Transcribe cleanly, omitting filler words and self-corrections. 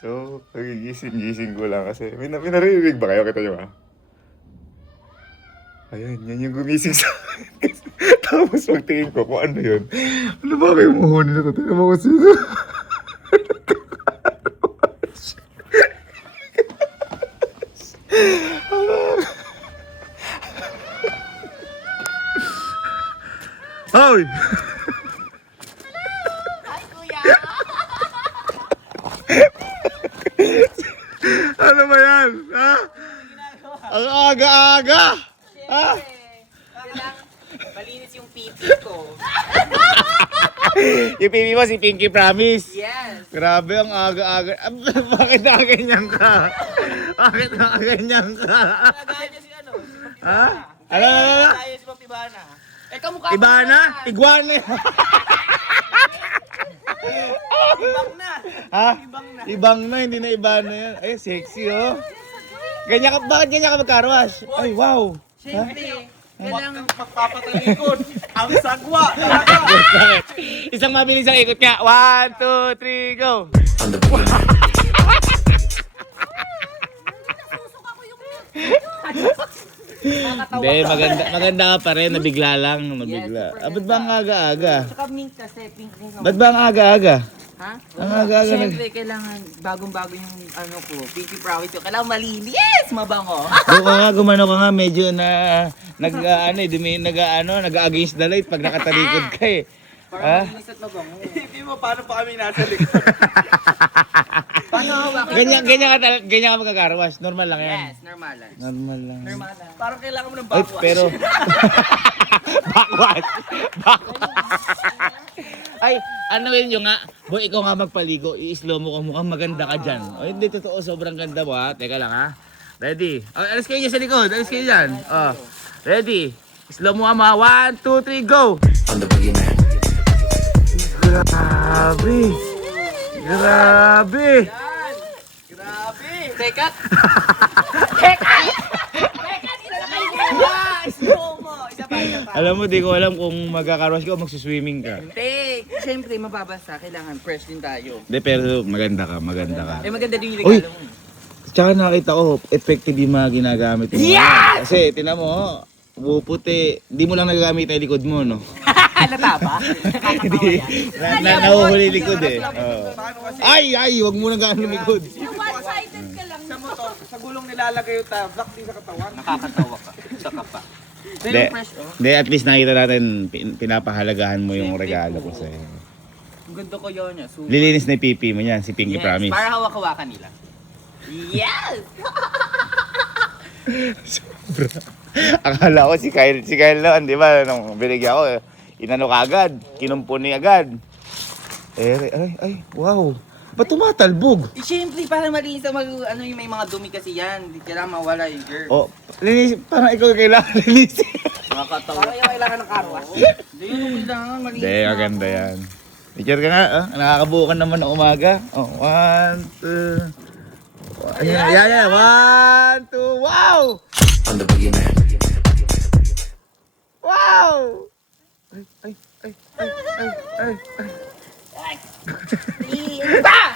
So, nagigising-gising ko lang kasi may naririnig ba kayo? Kita nyo ba? Ayan, yan yung gumising sa akin. Tapos magtingin ko kung ano yun. Ano ba kayo muhuni na ito? Tingnan mo kung sino. Hoy! Ay, kuya! Ano ba yan? Ha? Ang aga-aga! Ha? Kailangan malinis yung pipi ko. Yung pipi mo si Pinky Promise. Yes! Grabe ang aga-aga. Bakit nakaganyan ka? Bakit nakaganyan ka? Nagaya niya si ano? Si Papi Ha? Bana. Ano? Nagaya si Papi Bana. Eh, kamukha mo Ibana? naman. Iguana? Ibang na. Ha? Ibang na. Ibang na, hindi na ibana yan. Ay, sexy oh. Ganyan ka, bakit ganyan ka magkarwash? Ay, wow. Siyempre, kailangan Magpapatalikod. Ang sagwa. Talaga. Isang mabilis ang ikot nga. 1, 2, 3, go! Hindi, maganda ka pa rin. Nabigla lang. Nabigla. Yes, Ah, ba't ba ang aga-aga? Tsaka mink kasi, pink naman. Ba't ba ang aga-aga? Ha? Ang aga-aga nag... Siyempre, kailangan bagong-bago yung ano ko, Pinky Promise ko. Kailangan malinis, mabango. Doon ka nga, gumano ka nga, medyo na... nag-against the light pag nakatalikod ka eh. Para malinis at mabango. Hindi mo paano pa kami nasa likod. Paano hawakan? Ganyan ka magkakarwash. Normal lang yan. Yes, normal lang. Normal lang. Normal lang. Parang kailangan mo ng Ay, backwash. pero... Backwash! Backwash! Ay, ano yun yung nga, boy, ikaw nga magpaligo, i-slow mo ka mukhang maganda ka dyan. O hindi, totoo, sobrang ganda mo ha. Teka lang ha. Ready? O, alis kayo dyan sa likod, alis kayo dyan. O, ready? Slow mo ha, 1, 2, 3, go! Grabe! Grabe! Yan. Grabe. Teka! Teka! Slow mo! Isa pa, isa pa. Alam mo, di ko alam kung magkakarwash ka o magsuswimming ka. Hindi, siyempre mababasa, kailangan fresh din tayo. Hindi, pero maganda ka, maganda ka. Eh maganda din yung Uy! regalo mo. Tsaka nakita ko, effective yung mga ginagamit mo. Yes! Kasi, tinan mo, puputi, di mo lang nagagamit ang likod mo, no? Natapa? Hindi, nahuhuli likod eh. Oo. Paano kasi Ay, wag mo nang gaano likod. One-sided ka lang. sa motor, sa gulong nilalagay yung tabak di sa katawan. Nakakatawa ka. Saka pa. Pero Hindi, fresh oh. hindi, at least nakita natin, pinapahalagahan mo yung regalo ko sa'yo. Ang ganda ko yun niya. Super. Lilinis na yung pipi mo yan, si Pinky Yes, Promise. para hawak-hawakan nila. Yes! Akala ko si Kyle noon, di ba? Nung binigyan ko, inano ka agad, kinumpuni agad. Ay, wow. Ba't tumatalbog? Eh, siyempre, para malinis ang ano yung may mga dumi kasi yan. Hindi kailangan mawala yung girl. Oh, linis, parang ikaw kailangan linis. Nakakatawa. Parang yung kailangan ng karwas. Hindi yun yung kailangan malinis. Hindi, maganda yan. Picture ka nga, nakakabuo ka naman ng umaga. Oh, 1, 2. Ayan. 1, 2, wow! Wow! Ay. Ah!